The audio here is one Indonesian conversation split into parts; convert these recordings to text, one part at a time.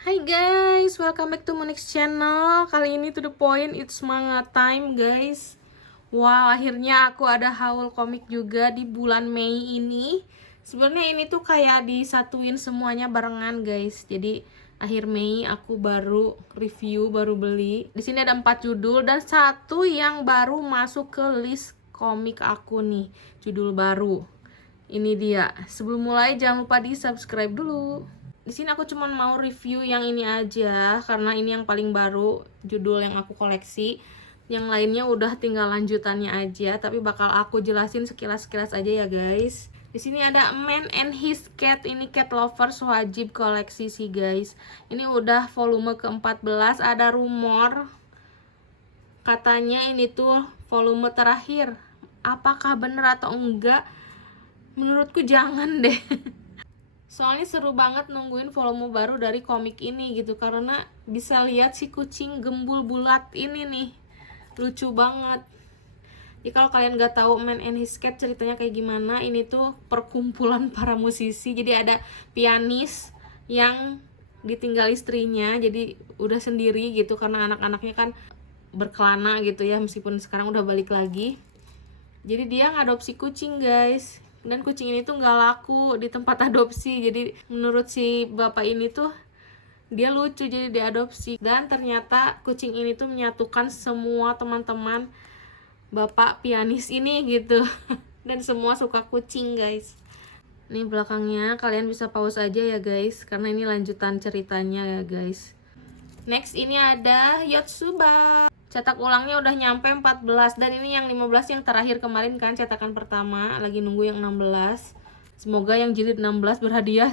Hai guys, welcome back to Monix channel. Kali ini to the point, it's manga time guys. Wow, akhirnya aku ada haul komik juga di bulan Mei ini. Sebenarnya ini tuh kayak disatuin semuanya barengan guys. Jadi akhir Mei aku baru review, baru beli. Di sini ada 4 judul dan satu yang baru masuk ke list komik aku nih, judul baru. Ini dia. Sebelum mulai jangan lupa di subscribe dulu. Di sini aku cuma mau review yang ini aja karena ini yang paling baru, judul yang aku koleksi. Yang lainnya udah tinggal lanjutannya aja, tapi bakal aku jelasin sekilas-sekilas aja ya guys. Di sini ada A Man and His Cat, ini cat lovers wajib koleksi sih guys. Ini udah volume ke-14, ada rumor katanya ini tuh volume terakhir. Apakah bener atau enggak? Menurutku jangan deh. Soalnya seru banget nungguin volume baru dari komik ini gitu, karena bisa lihat si kucing gembul bulat ini nih, lucu banget. Jadi kalau kalian gak tahu Man and His Cat ceritanya kayak gimana, ini tuh perkumpulan para musisi. Jadi ada pianis yang ditinggal istrinya, jadi udah sendiri gitu karena anak-anaknya kan berkelana gitu ya, meskipun sekarang udah balik lagi. Jadi dia ngadopsi kucing guys, dan kucing ini tuh nggak laku di tempat adopsi. Jadi menurut si bapak ini tuh dia lucu jadi diadopsi, dan ternyata kucing ini tuh menyatukan semua teman-teman bapak pianis ini gitu. Dan semua suka kucing guys. Ini belakangnya, kalian bisa pause aja ya guys, karena ini lanjutan ceritanya ya guys. Next ini ada Yotsuba. Cetak ulangnya udah nyampe 14, dan ini yang 15 yang terakhir kemarin kan, cetakan pertama. Lagi nunggu yang 16. Semoga yang jilid 16 berhadiah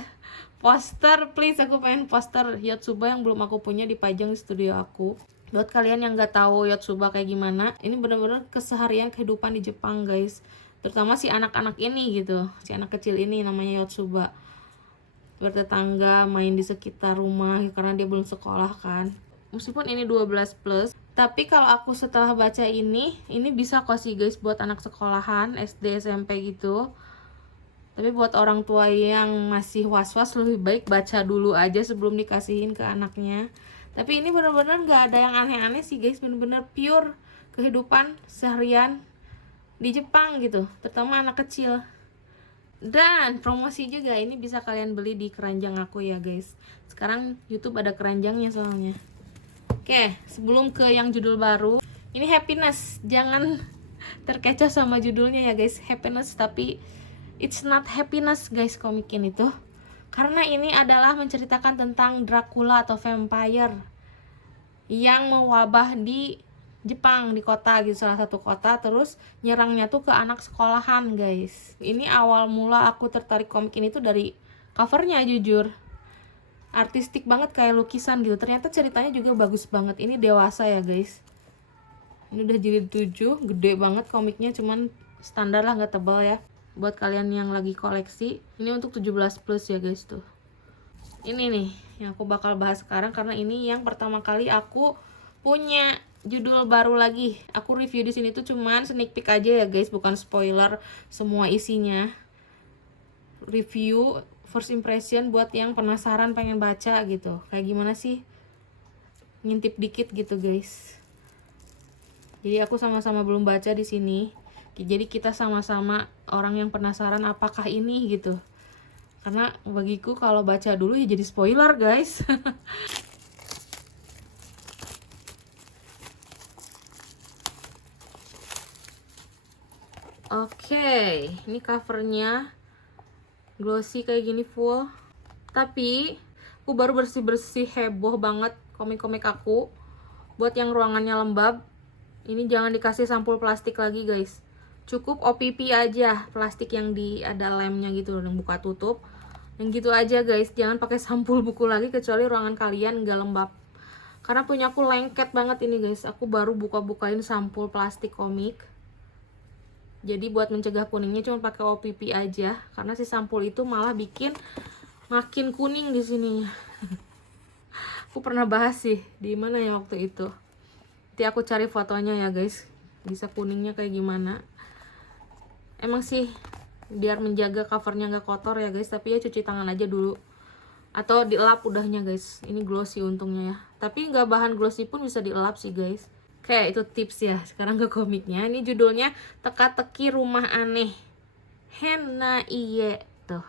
poster, please. Aku pengen poster Yotsuba yang belum aku punya dipajang di studio aku. Buat kalian yang gak tahu Yotsuba kayak gimana, ini bener-bener keseharian kehidupan di Jepang guys. Terutama si anak-anak ini gitu, si anak kecil ini namanya Yotsuba. Bertetangga, main di sekitar rumah karena dia belum sekolah kan. Meskipun ini 12 plus, tapi kalau aku setelah baca ini bisa kok sih guys buat anak sekolahan, SD, SMP gitu. Tapi buat orang tua yang masih was-was, lebih baik baca dulu aja sebelum dikasihin ke anaknya. Tapi ini bener-bener gak ada yang aneh-aneh sih guys, bener-bener pure kehidupan seharian di Jepang gitu, terutama anak kecil. Dan promosi juga, ini bisa kalian beli di keranjang aku ya guys. Sekarang YouTube ada keranjangnya soalnya. Oke, sebelum ke yang judul baru, ini Happiness. Jangan terkecoh sama judulnya ya guys, Happiness, tapi it's not happiness guys komik ini tuh. Karena ini adalah menceritakan tentang Dracula atau vampire yang mewabah di Jepang, di kota gitu, salah satu kota. Terus nyerangnya tuh ke anak sekolahan guys. Ini awal mula aku tertarik komik ini tuh dari covernya jujur. Artistik banget kayak lukisan gitu. Ternyata ceritanya juga bagus banget. Ini dewasa ya guys. Ini udah jilid 7, gede banget komiknya, cuman standar lah, nggak tebal ya. Buat kalian yang lagi koleksi, ini untuk 17 plus ya guys tuh. Ini nih yang aku bakal bahas sekarang karena ini yang pertama kali aku punya judul baru lagi. Aku review di sini tuh cuman sneak peek aja ya guys, bukan spoiler semua isinya. Review first impression buat yang penasaran pengen baca gitu. Kayak gimana sih? Ngintip dikit gitu guys. Jadi aku sama-sama belum baca di sini. Jadi kita sama-sama orang yang penasaran apakah ini gitu. Karena bagiku kalau baca dulu ya jadi spoiler guys. Oke, ini covernya glossy kayak gini full. Tapi aku baru bersih-bersih heboh banget komik-komik aku. Buat yang ruangannya lembab, ini jangan dikasih sampul plastik lagi guys. Cukup OPP aja, plastik yang ada lemnya gitu, yang buka tutup. Yang gitu aja guys, jangan pakai sampul buku lagi kecuali ruangan kalian nggak lembab. Karena punya aku lengket banget ini guys. Aku baru buka-bukain sampul plastik komik. Jadi buat mencegah kuningnya cuma pakai OPP aja, karena si sampul itu malah bikin makin kuning di sininya. Aku pernah bahas sih di mana ya waktu itu. Nanti aku cari fotonya ya guys, bisa kuningnya kayak gimana. Emang sih biar menjaga covernya nggak kotor ya guys, tapi ya cuci tangan aja dulu. atau dielap udahnya guys. Ini glossy untungnya ya, tapi nggak bahan glossy pun bisa dielap sih guys. Kayak itu tips ya. Sekarang ke komiknya. Ini judulnya Teka-teki Rumah Aneh Henna Iye tuh.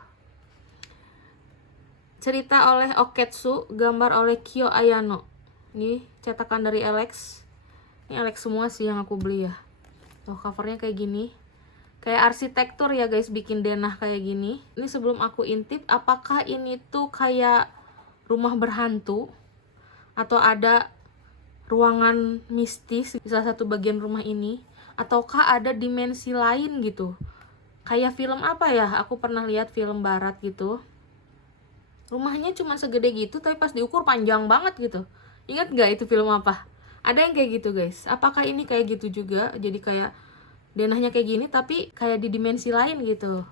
Cerita oleh Oketsu, gambar oleh Kyo Ayano. Ini cetakan dari Alex. Ini Alex semua sih yang aku beli ya. Tuh covernya kayak gini. Kayak arsitektur ya guys, bikin denah kayak gini. Ini sebelum aku intip, apakah ini tuh kayak rumah berhantu atau ada ruangan mistis di salah satu bagian rumah ini, ataukah ada dimensi lain gitu. Kayak film apa ya? Aku pernah lihat film barat gitu. Rumahnya cuma segede gitu tapi pas diukur panjang banget gitu. Ingat gak itu film apa? Ada yang kayak gitu guys. Apakah ini kayak gitu juga? Jadi kayak denahnya kayak gini tapi kayak di dimensi lain gitu.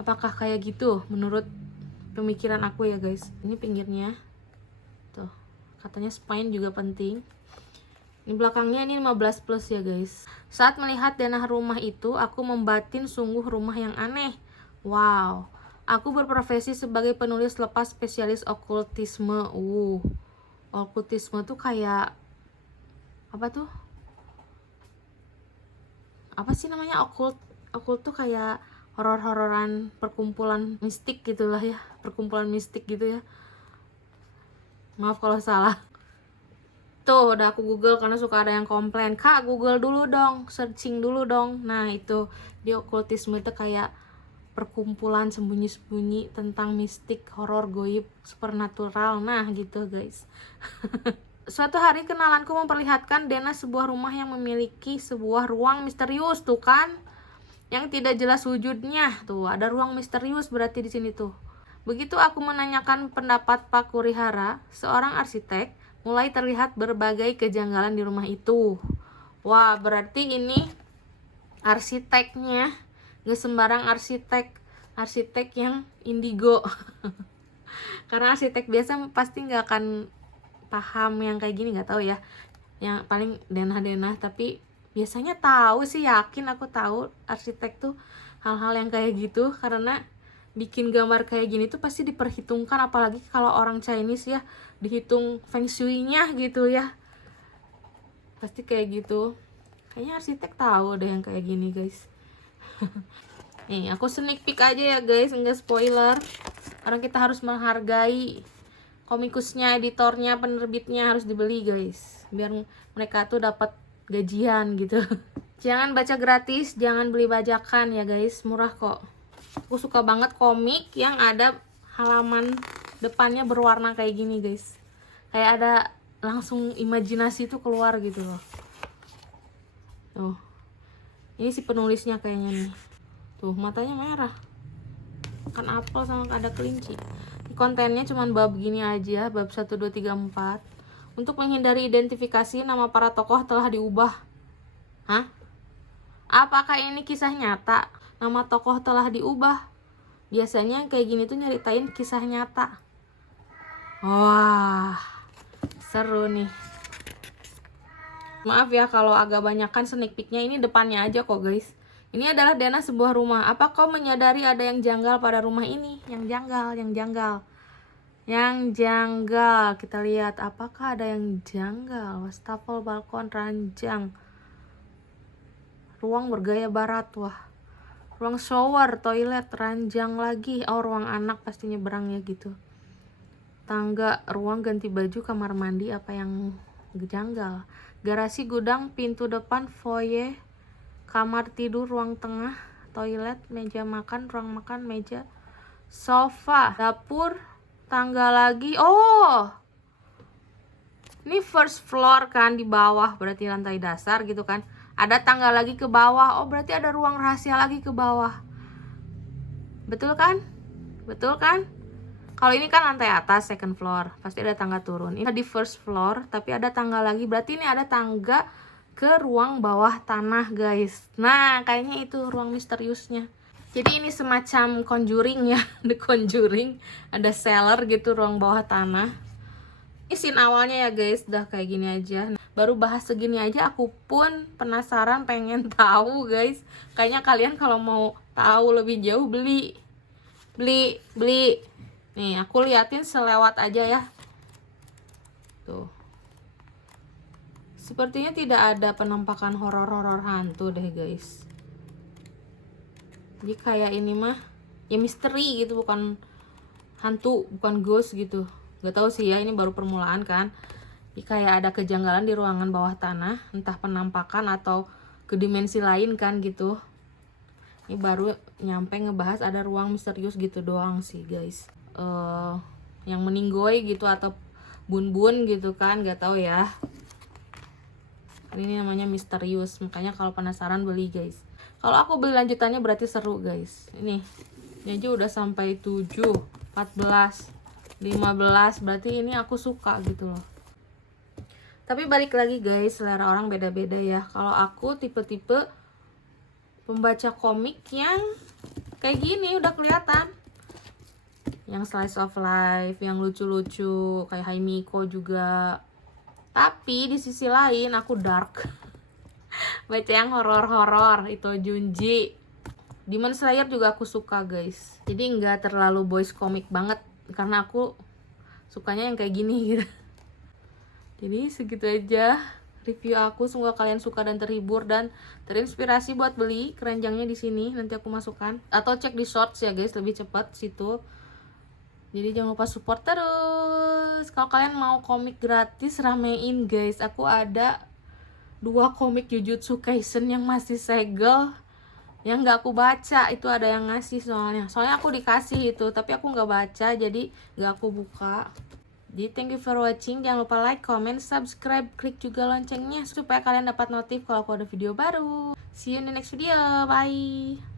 Apakah kayak gitu menurut pemikiran aku ya guys. Ini pinggirnya tuh, katanya spine juga penting. Ini belakangnya, ini 15 plus ya guys. Saat melihat denah rumah itu, aku membatin sungguh rumah yang aneh. Wow, aku berprofesi sebagai penulis lepas spesialis okultisme. Okultisme tuh kayak apa tuh? Apa sih namanya? Okult tuh kayak horor-hororan, perkumpulan mistik gitulah ya, perkumpulan mistik gitu ya. Maaf kalau salah. Tuh udah aku google karena suka ada yang komplain, Kak google dulu dong, searching dulu dong. Nah itu di okultisme itu kayak perkumpulan sembunyi-sembunyi tentang mistik, horor, goib, supernatural. Nah gitu guys. Suatu hari kenalanku memperlihatkan Dena sebuah rumah yang memiliki sebuah ruang misterius tuh kan, yang tidak jelas wujudnya. Tuh ada ruang misterius berarti di sini tuh. Begitu aku menanyakan pendapat Pak Kurihara, seorang arsitek, mulai terlihat berbagai kejanggalan di rumah itu. Wah berarti ini arsiteknya gak sembarang arsitek, arsitek yang indigo. Karena arsitek biasa pasti gak akan paham yang kayak gini, nggak tahu ya, yang paling denah-denah. Tapi biasanya tahu sih, yakin aku tahu arsitek tuh hal-hal yang kayak gitu, karena bikin gambar kayak gini tuh pasti diperhitungkan, apalagi kalau orang Chinese ya, dihitung feng shui-nya gitu ya, pasti kayak gitu. Kayaknya arsitek tahu deh yang kayak gini guys. Nih aku sneak peek aja ya guys, enggak spoiler, karena kita harus menghargai komikusnya, editornya, penerbitnya, harus dibeli guys, biar mereka tuh dapat gajian gitu. Jangan baca gratis, jangan beli bajakan ya guys, murah kok. Aku suka banget komik yang ada halaman depannya berwarna kayak gini guys, kayak ada langsung imajinasi tuh keluar gitu loh. Tuh ini si penulisnya kayaknya nih, tuh matanya merah kan, apel sama ada kelinci. Kontennya cuman bab gini aja, bab 1, 2, 3, 4. Untuk menghindari identifikasi, nama para tokoh telah diubah. Hah? Apakah ini kisah nyata? Nama tokoh telah diubah. Biasanya yang kayak gini tuh nyeritain kisah nyata. Wah, seru nih. Maaf ya kalau agak banyakan sneak peeknya, ini depannya aja kok guys. Ini adalah denah sebuah rumah. Apa kau menyadari ada yang janggal pada rumah ini? Yang janggal. Kita lihat apakah ada yang janggal. Wastafel, balkon, ranjang. Ruang bergaya barat, wah. Ruang shower, toilet, ranjang lagi. Oh, ruang anak pasti nyebrangnya gitu. Tangga, ruang ganti baju, kamar mandi, apa yang janggal. Garasi, gudang, pintu depan, foyer, kamar tidur, ruang tengah, toilet, meja makan, ruang makan, meja, sofa, dapur, tangga lagi. Oh, ini first floor kan, di bawah berarti lantai dasar gitu kan. Ada tangga lagi ke bawah. Oh berarti ada ruang rahasia lagi ke bawah. Betul kan? Betul kan? Kalau ini kan lantai atas, second floor, pasti ada tangga turun. Ini di first floor tapi ada tangga lagi, berarti ini ada tangga ke ruang bawah tanah guys. Nah kayaknya itu ruang misteriusnya. Jadi ini semacam Conjuring ya, The Conjuring. Ada cellar gitu, ruang bawah tanah. Ini scene awalnya ya guys, udah kayak gini aja. Baru bahas segini aja aku pun penasaran, pengen tahu guys. Kayaknya kalian kalau mau tahu lebih jauh beli. Nih, aku liatin selewat aja ya. Tuh. Sepertinya tidak ada penampakan horor-horor hantu deh, guys. Jadi kayak ini mah ya misteri gitu, bukan hantu, bukan ghost gitu. Gak tahu sih ya, ini baru permulaan kan. Jadi kayak ada kejanggalan di ruangan bawah tanah, entah penampakan atau ke dimensi lain kan gitu. Ini baru nyampe ngebahas ada ruang misterius gitu doang sih, guys. Yang meninggoy gitu atau bun-bun gitu kan, gak tahu ya. Ini namanya misterius, makanya kalau penasaran beli, guys. Kalau aku beli lanjutannya berarti seru, guys. Ini aja udah sampai 7, 14, 15, berarti ini aku suka gitu loh. Tapi balik lagi, guys, selera orang beda-beda ya. Kalau aku tipe-tipe pembaca komik yang kayak gini udah kelihatan, yang slice of life, yang lucu-lucu kayak Haimiko juga. Tapi di sisi lain aku dark. Baca yang horor-horor, itu Junji. Demon Slayer juga aku suka, guys. Jadi nggak terlalu boys komik banget, karena aku sukanya yang kayak gini gitu. Jadi segitu aja review aku, semoga kalian suka dan terhibur dan terinspirasi buat beli keranjangnya di sini. Nanti aku masukkan atau cek di shorts ya, guys, lebih cepat situ. Jadi jangan lupa support terus. Kalau kalian mau komik gratis, ramein, guys. Aku ada 2 komik Jujutsu Kaisen yang masih segel, yang nggak aku baca. Itu ada yang ngasih soalnya aku dikasih itu, tapi aku nggak baca, jadi nggak aku buka. Jadi thank you for watching. Jangan lupa like, comment, subscribe, klik juga loncengnya supaya kalian dapat notif kalau aku ada video baru. See you in the next video. Bye.